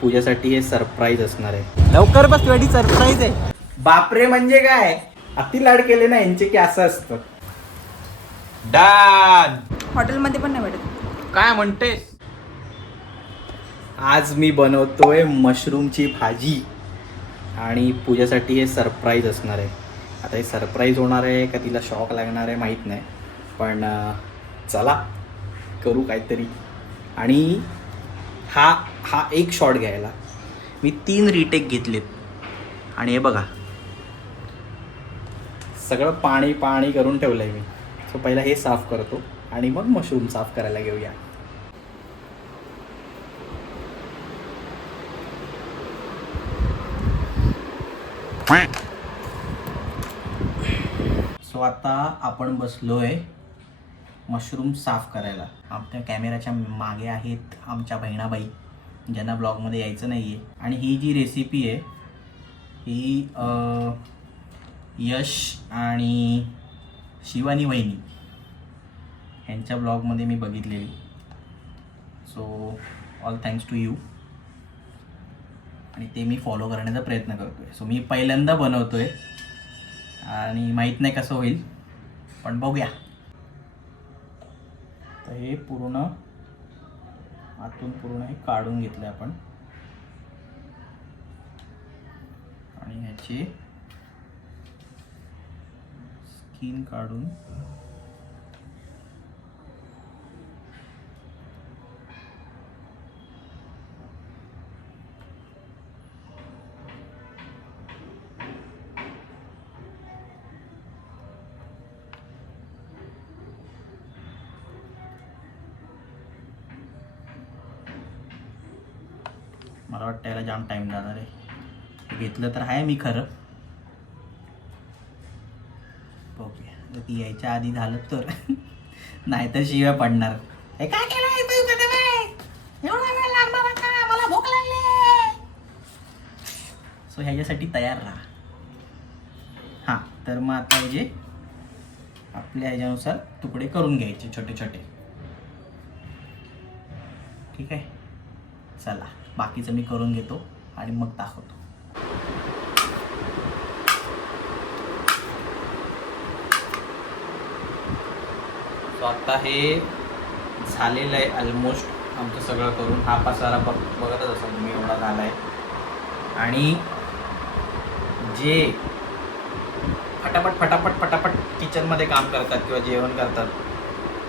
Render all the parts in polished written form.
पूजासाठी हे सरप्राईज असणार आहे. लवकर बस, वेळी सरप्राईज आहे. बापरे म्हणजे काय, अति लाड केले ना यांचे की असं असतं. डन. हॉटेलमध्ये पण नाही भेटत. काय म्हणतेस? आज मी बनवतोय मशरूमची भाजी आणि पूजासाठी हे सरप्राईज असणार आहे. आता हे सरप्राईज होणार आहे का तिला शॉक लागणार आहे माहीत नाही, पण चला करू काहीतरी. आणि हा एक शॉट घ्यायला मी 3 रिटेक घेतलेत. आणि हे बघा सगळं पाणी पाणी करून ठेवलं आहे मी. सो पहिला हे साफ करतो आणि मग मशरूम साफ करायला घेऊया. सो आता आपण बसलोय मशरूम साफ करायला. आमच्या कॅमेऱ्याच्या मागे आहेत आमच्या बहिणाबाई, ज्यांना ब्लॉगमध्ये यायचं नाही आहे. आणि ही जी रेसिपी आहे ही यश आणि शिवानी वहिनी ह्यांच्या ब्लॉगमध्ये मी बघितलेली. So all thanks to you. आणि ते मी फॉलो करण्याचा प्रयत्न करतो आहे. सो मी पहिल्यांदा बनवतो आहे आणि माहीत नाही कसं होईल, पण बघूया. तर हे पूर्ण आतून पूर्ण हे काढून घेतलं आपण आणि ह्याची स्किन काढून मला वाटतं याला जाम टाईम जाणार आहे. हे घेतलं तर आहे मी खरं, बघूया जर ती यायच्या आधी झालं तर. नाहीतर शिव्या पडणार. हे काय केलं एवढा वेळ लागणार का, मला भूक लागली. सो ह्याच्यासाठी तयार राहा. हां तर मग आता हे जे आपल्या ह्याच्यानुसार तुकडे करून घ्यायचे छोटे छोटे. ठीक आहे, चला बाकीचं मी करून घेतो आणि मग दाखवतो. सो आता हे झालेलं आहे ऑलमोस्ट आमचं सगळं करून. हा पसारा बघतच असाल तुम्ही एवढा झाला आहे. आणि जे फटाफट किचनमध्ये काम करतात किंवा जेवण करतात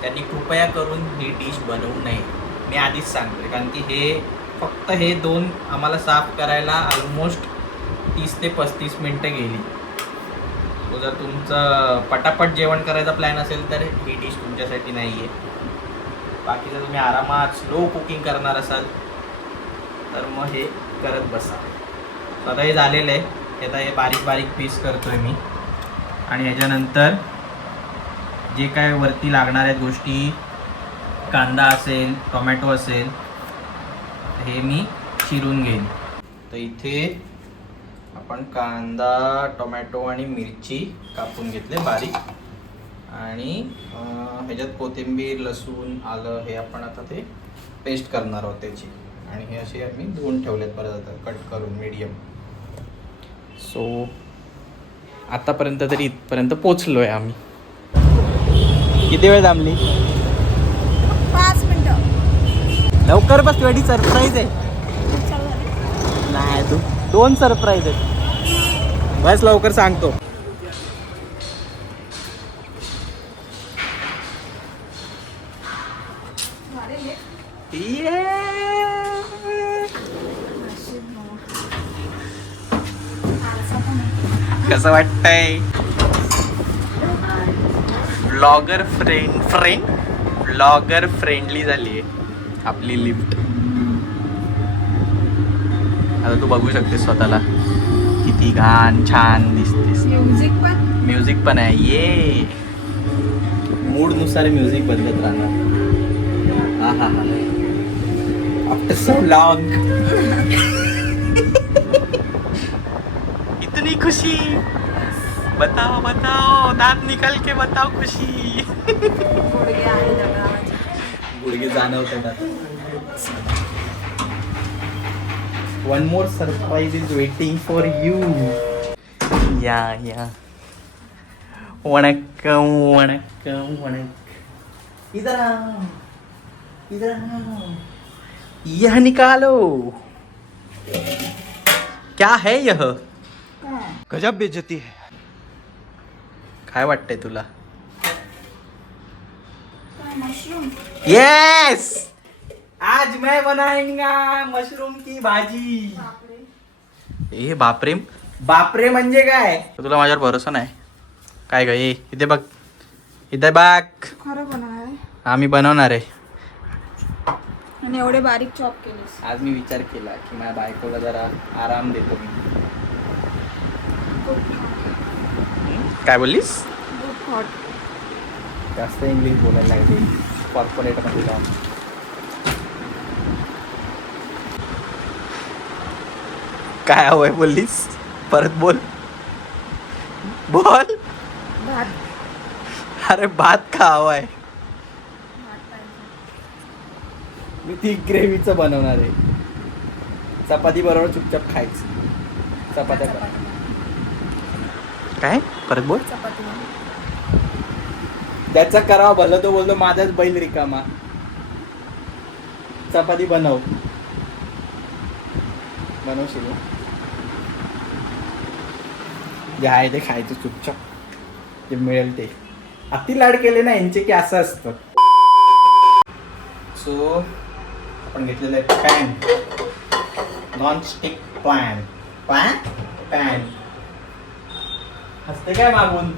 त्यांनी कृपया करून ही डिश बनवू नये. मी आधीच सांगतोय, कारण की हे फक्त हे 2 आम्हाला साफ करायला ऑलमोस्ट 30 ते 35 मिनटं गेली. तो जर तुमचं पटापट जेवण करायचा प्लॅन असेल तर ही डिश तुमच्यासाठी नाही आहे. बाकी जर तुम्ही आरामात स्लो कुकिंग करणार असाल तर मग हे करत बसा. आता हे झालेलं आहे. आता हे बारीक बारीक पीस करतो आहे मी. आणि ह्याच्यानंतर जे काय वरती लागणाऱ्या गोष्टी, कांदा असेल, टोमॅटो असेल, हे मी चिरून घेईन. तर इथे आपण कांदा, टोमॅटो आणि मिरची कापून घेतले बारीक. आणि ह्याच्यात कोथिंबीर, लसूण, आलं हे आपण आता ते पेस्ट करणार आहोत त्याची. आणि हे असे आम्ही धुवून ठेवलेत परत आता कट करून मीडियम. सो आतापर्यंत तरी इथपर्यंत पोचलो आहे आम्ही. किती वेळ थांबली? 5 मिनिटं. लवकर बस, वेळी सरप्राईज आहे. नाही तू 2 सरप्राईज आहेत. बस लवकर सांगतो. कसं वाटतंय? ब्लॉगर फ्रेंडली झाली आहे आपली लिफ्ट. आता तू बघू शकतेस स्वतःला किती घाण छान दिसतेस. म्युझिक पण आहे. ये मूडनुसार म्युझिक बदलत राहणार. हा हा हा. आफ्टर सो लॉन्ग इतनी खुशी. बताओ बताओ, दांत निकल के बताओ खुशी. गुडघे जाणवतात. One more surprise is waiting for you. या वणक्कम वणक्कम वणक्क. इधर आओ, इधर आओ. यह निकालो. क्या है यह? गजब बेइज्जती है. काय वाटतंय तुला? मशरूम. यस, आज मैं बनाएंगा मशरूम की भाजी. ए बापरे. बापरे म्हणजे काय? तुला माझ्यावर भरोसा नाही काय ग? इथे बघ, इथे बघ. खरं बनवणार आहे आम्ही बनवणार आहे. आणि एवढे बारीक चॉप केलेस. आज मी विचार केला की माझ्या बायकोला जरा आराम देतो मी. काय बोललीस? Good hot. जास्त इंग्लिश बोलायला लागली कॉर्पोरेट मध्ये जाऊन. काय हवंय बोललीस? परत बोल, बोल. भात. अरे भात का हवाय? भात पाहिजे. मी ती ग्रेव्हीचं बनवणार आहे. चपाती बरोबर चुपचाप खायचं. चपात्या चपाती. काय? परत बोल. चपाती बनव. त्याचा करावा भलं तो बोलतो माझाच बैल रिकामा. चपाती बनव. बनवशील ना? जे आहे ते खायचं चुपचाप, जे मिळेल ते. अति लाड केले ना यांचे की असं असतं. सो आपण घेतलेलं आहे pan, non stick pan. Pan असते काय मागून.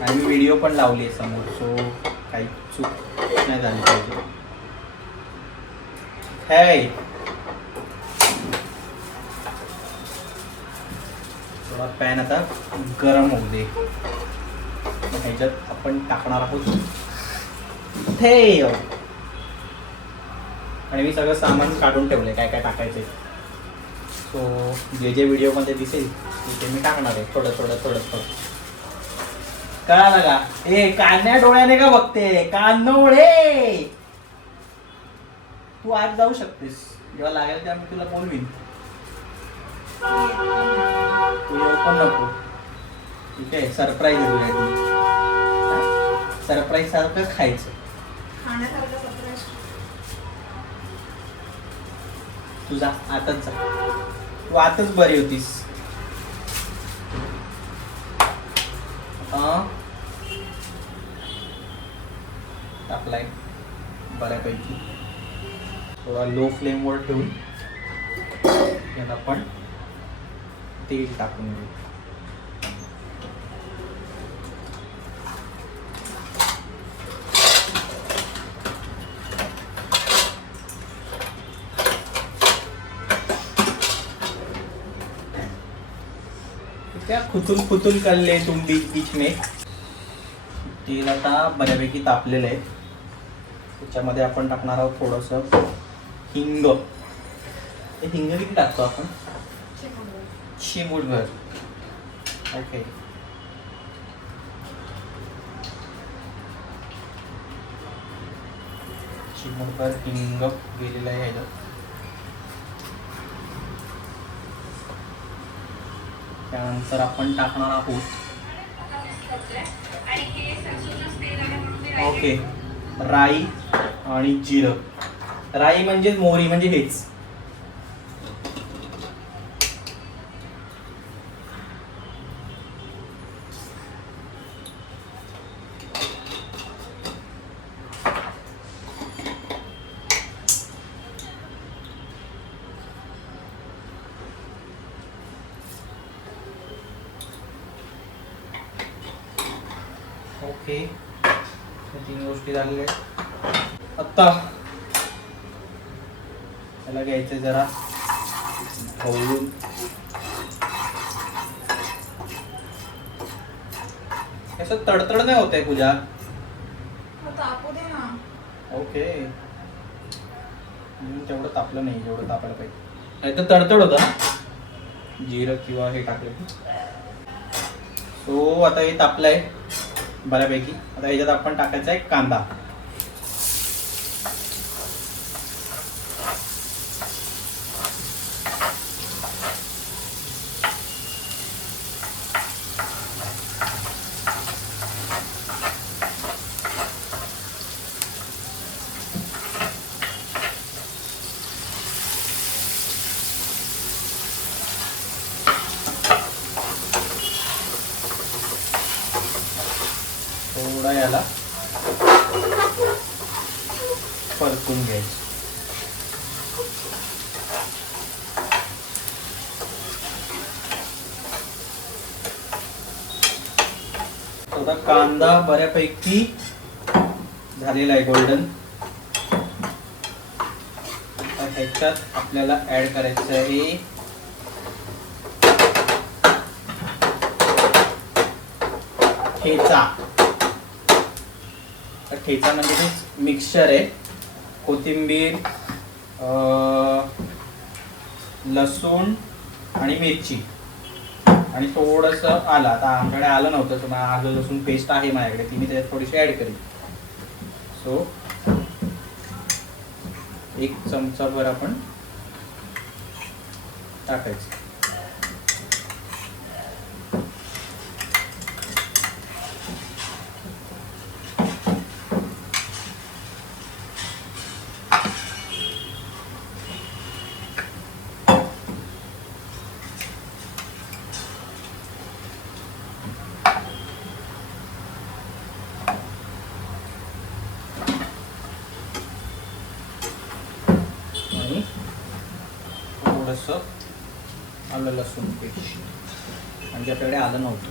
आणि मी व्हिडिओ पण लावली आहे समोर, सो काही चूक नाही झाली पाहिजे. हे थोडा पॅन आता गरम होऊ दे. ह्याच्यात आपण टाकणार आहोत तेल. आणि मी सगळं सामान काढून ठेवलंय काय काय टाकायचंय. सो जे जे व्हिडिओमध्ये दिसेल तिथे मी टाकणार आहे थोडं थोडं थोडं थोडं. कळालं का? ए कान्या डोळ्याने का बघते? कानोळे. तू आज जाऊ शकतेस, जेव्हा लागेल तेव्हा मी तुला बोलवीन. तू येऊ पण नको. ठीक आहे, सरप्राईज आहे तुझ्या. सरप्राईज सारखं खायचं. खाण्यासारखं सरप्राईज. तुझा आताच जा. तू आताच बरी होतीस. टाकलाय बऱ्यापैकी. थोडा लो फ्लेमवर ठेवून यात आपण तेल टाकून घेऊ. क्या खुतून खुतून करले तुम बीच में. तेल आता बऱ्यापैकी तापलेलं आहे. त्याच्यामध्ये आपण टाकणार आहोत थोडंसं हिंग. हे हिंग किती टाकतो आपण? चिमूटभर. ओके. चिमूटभर हिंग गेलेलं आहे ह्याच्यात. त्यानंतर आपण टाकणार आहोत ओके राई आणि जिरं. राई म्हणजे मोहरी म्हणजे हेच. ओके, तीन गोष्टी झालेल्या आहेत. आता त्याला घ्यायचं जरा ढवळून. असं तडतड नाही होत आहे पूजा. तापू दे ना. ओके, तेवढं तापलं नाही जेवढं तापायला पाहिजे. नाही तर तडतड होतं ना जिरं किंवा हे टाकलं. सो आता हे तापलंय बऱ्यापैकी. आता ह्याच्यात आपण टाकायचा आहे कांदा. आता याला परतून घ्यायचं. आता कांदा बऱ्यापैकी झालेला आहे गोल्डन. ह्याच्यात आपल्याला ऍड करायचं आहे ठेचा. ठेचा म्हणजे ते मिक्सचर आहे. कोथिंबीर, लसूण आणि मिरची आणि थोडंसं आलं. आता आमच्याकडे आलं नव्हतं तर आलं लसूण पेस्ट आहे माझ्याकडे, ती मी त्याच्यात थोडीशी ऍड करेन. सो 1 चमचाभर आपण टाकायचं. थोडंसं आलं लसूण पेस्ट, म्हणजे आपल्याकडे आलं नव्हतं.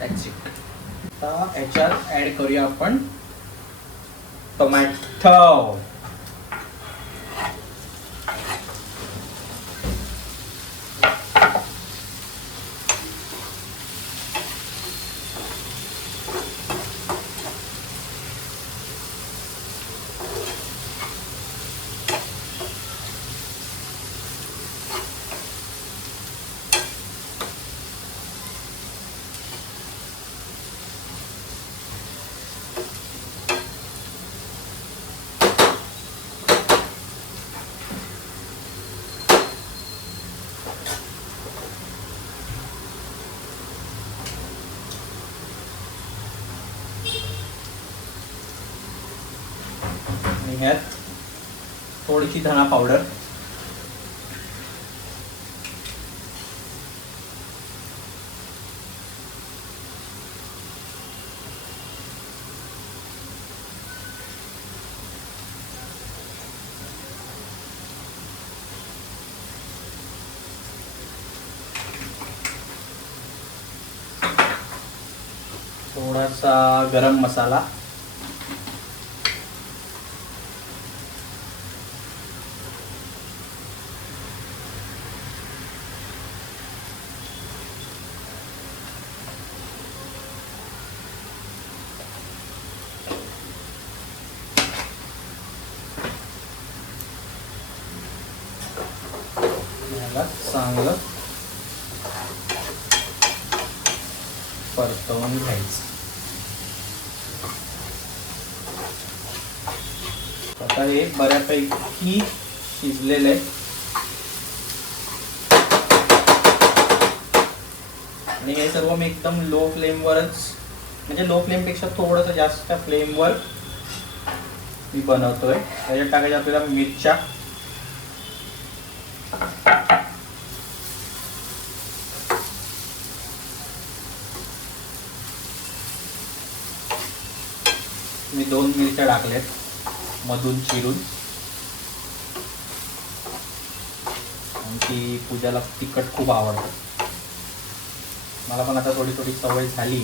That's it. आता याच्यात ऍड करूया आपण टोमॅटो. ह्यात थोडीशी धना पावडर, थोडासा गरम मसाला, चांगलं परतवून घ्यायचं. आता हे बऱ्यापैकी शिजलेलं आहे आणि हे सर्व मी एकदम लो फ्लेमवरच, म्हणजे लो फ्लेमपेक्षा थोडंसं जास्त फ्लेमवर मी बनवतोय. त्याच्यात टाकायच्या आपल्याला मिरच्या, मी 2 मिरच्या टाकल्यात मधून चिरून. आणि ती पूजाला तिखट खूप आवडतं. मला पण आता थोडी थोडी सवय झाली.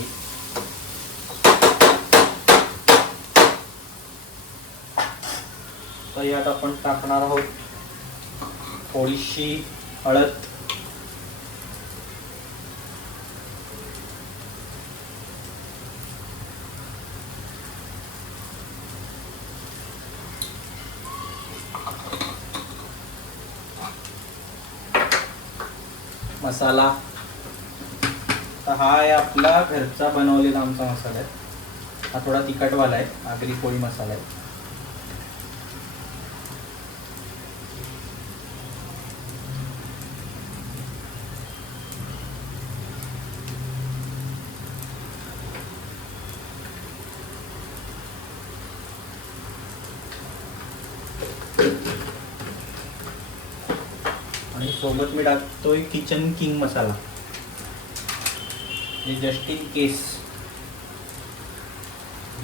तर यात आपण टाकणार आहोत थोडीशी हळद, मसाला. तर हा आहे आपला घरचा बनवलेला आमचा मसाला आहे. हा थोडा तिखटवाला आहे, आगरी कोळी मसाला आहे. आणि सोबत मी टाकतोय Kitchen King masala, just in case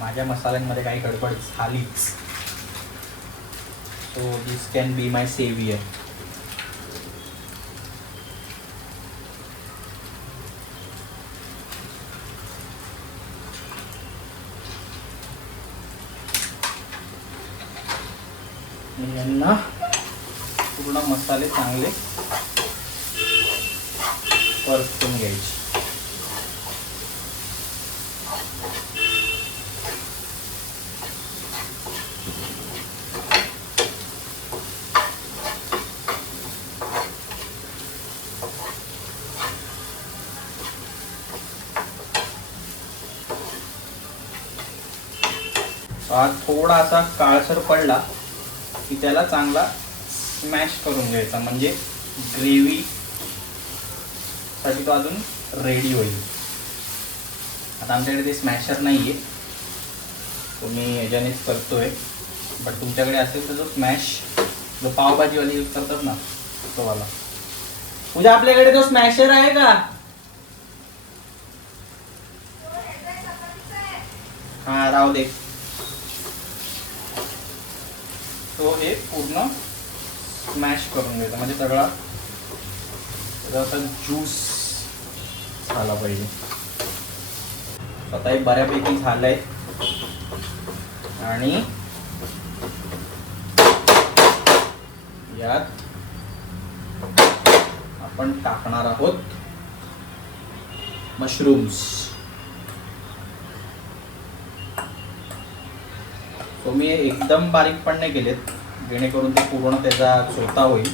माझ्या मसाल्यांमध्ये काही गडबड झालीच, so this can be my saviour. यांना पूर्ण मसाले चांगले परतून घ्यायचे. हा थोडासा काळसर पडला की त्याला चांगला स्मॅश करून घ्यायचा, म्हणजे ग्रेव्ही साठी तो अजून रेडी होईल. आता आमच्याकडे ते स्मॅशर नाही आहे, तो मी याच्यानेच करतोय, बट तुमच्याकडे असेल तर जो स्मॅश जो पावभाजीवाले यूज करतात ना तो वाला. पूजा आपल्याकडे तो स्मॅशर आहे का? हा राहू दे. तो हे पूर्ण स्मॅश करून घ्यायचा, म्हणजे सगळा त्याचा ज्यूस झाला पाहिजे. आता हे बऱ्यापैकी झालंय आणि यात आपण टाकणार आहोत मशरूम्स. तो मी एकदम बारीक पण नाही केलेत, जेणेकरून ते पूर्ण त्याचा चोथा होईल.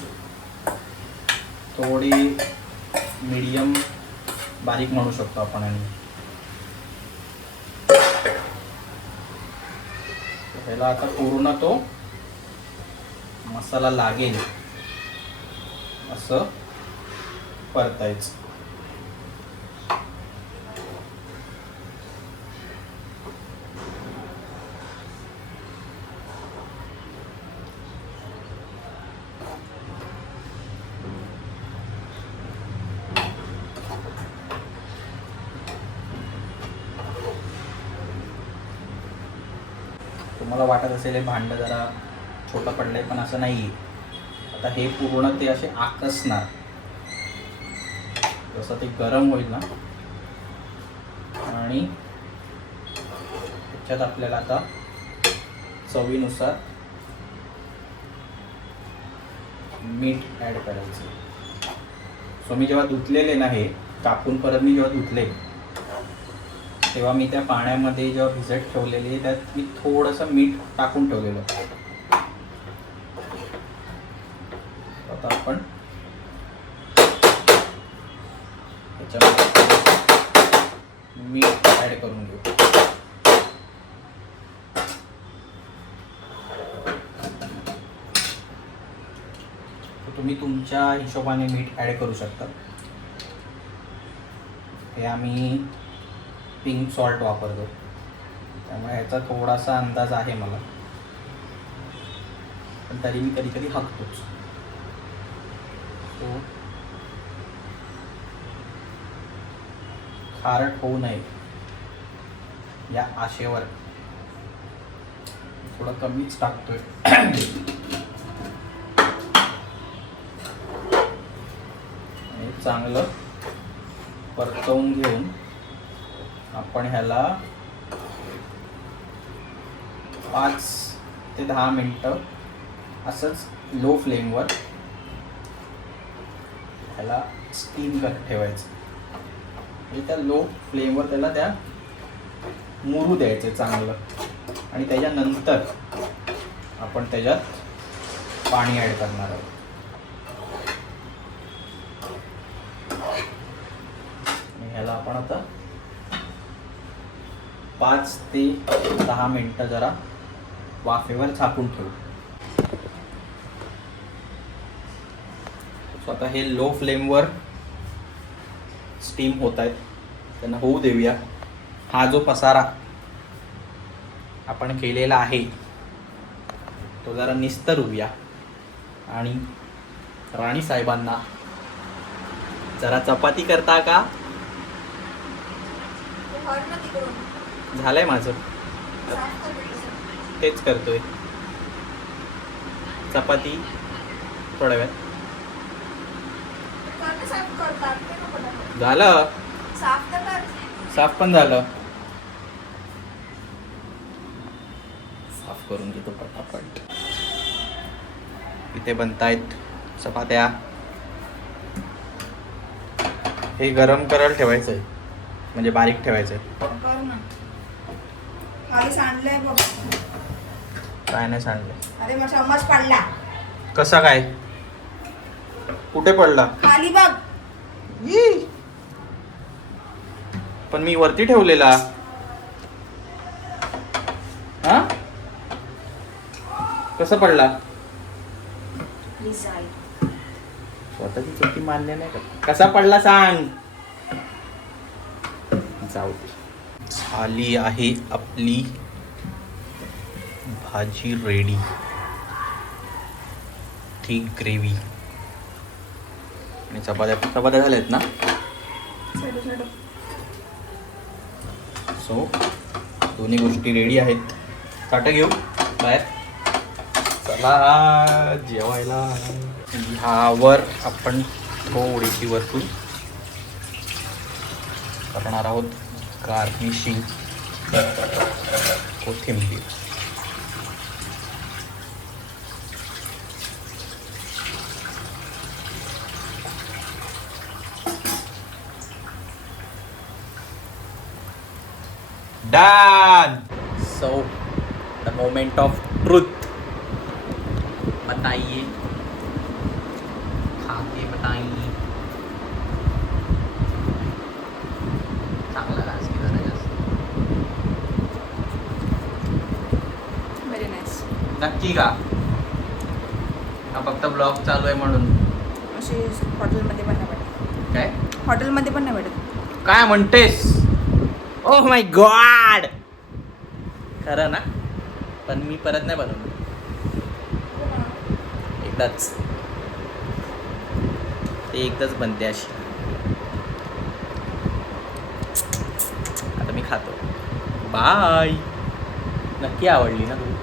थोडी मीडियम बारीक म्हणू शकतो आपण. आणि त्याला आता पूर्ण तो मसाला लागेल असं परतायचं. तुम्हाला वाटत असेल हे भांडं जरा छोटं पडलंय, पण असं नाही आहे. आता हे पूर्ण ते असे आकसणार, जसं ते गरम होईल ना, आणि त्याच्यात आपल्याला आता चवीनुसार मीठ ॲड करायचं. सो मी जेव्हा धुतलेले ना हे कापून परत मी जेव्हा धुतले तेव्हा मी त्या पाण्यामध्ये जेव्हा भिजत ठेवलेले त्यात मी थोडंसं मीठ टाकून ठेवलेलं. आता आपण त्याच्यामध्ये मीठ ॲड करून घेऊ. तुम्ही तुमच्या हिशोबाने मीठ ॲड करू शकता. हे आम्ही पिंक सॉल्ट वापरतो, त्यामुळे ह्याचा थोडासा अंदाज आहे मला, पण तरी मी कधी कधी हाकतोच. सो खारट होऊ नये या आशेवर थोडं कमीच टाकतोय. चांगलं परतवून घेऊन आपण ह्याला 5 ते 10 मिनटं असंच लो फ्लेमवर ह्याला स्टीम करत ठेवायचं. म्हणजे त्या लो फ्लेमवर त्याला त्या मुरू द्यायचे चांगलं, आणि त्याच्यानंतर आपण त्याच्यात पाणी ॲड करणार आहोत. ह्याला आपण आता 5 ते 10 मिनटं जरा वाफेवर झाकून ठेवू. सो आता हे लो फ्लेमवर स्टीम होत आहेत, त्यांना होऊ देऊया. हा जो पसारा आपण केलेला आहे तो जरा निस्तर होऊया, आणि राणी साहेबांना जरा चपाती करता का? झालंय माझं, तेच करतोय. चपाती थोड्या वेळात झालं. साफ पण झालं. साफ करून घेतो पटापट. इथे बनतायत चपात्या. हे गरम करायला ठेवायचंय, म्हणजे बारीक ठेवायचंय. करू ना. खाली सांडलंय बघ. काय नाही सांडलं. अरे मग चम्मच पडला. कसा काय? कुठे पडला? खाली बघ. ई! पण मी वरती ठेवलेला. हा, कसा पडला? स्वतःची चुकी मान्य नाही का? कसा पडला सांग. जाऊ दे. झाली आहे आपली भाजी रेडी. ठीक ग्रेव्ही आणि चपात्या झाल्यात ना. सो दोन्ही गोष्टी रेडी आहेत. ताटं घेऊ बाहेर. चला जेवायला. ह्यावर आपण थोडीशी वरतून करणार आहोत गार्निशिंग. कोथिंबीर. Done. So the moment of truth. बताइए, खा के बताइए. चांगला घास की जरा जास्त. Very nice. नक्की का? हा फक्त ब्लॉग चालू आहे म्हणून? अशी हॉटेलमध्ये पण नाही भेटत. काय हॉटेलमध्ये पण नाही भेटत. काय म्हणतेस? Oh my God. खरं ना? पण मी परत नाही बनवणार. एकदाच. ते एकदाच बनते अशी. आता मी खातो. बाय. नक्की आवडली ना तुला?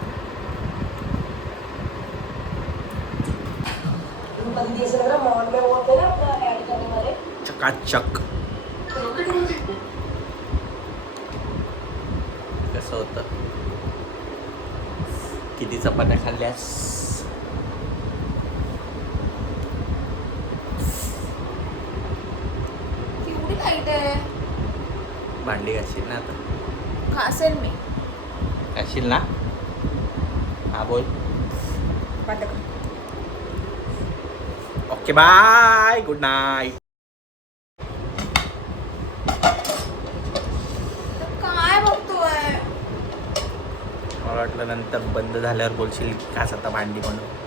चकाचक. कसं होतं? किती चपात्या खाल्ल्यास? एवढी लाईट आहे. भांडी घासशील ना आता? घासेल मी. घासशील ना? हा बोल. बंद कर. Okay bye. Good night. काय बघतोय? मला वाटलं नंतर बंद झाल्यावर बोलशील की कास आता भांडी बनव.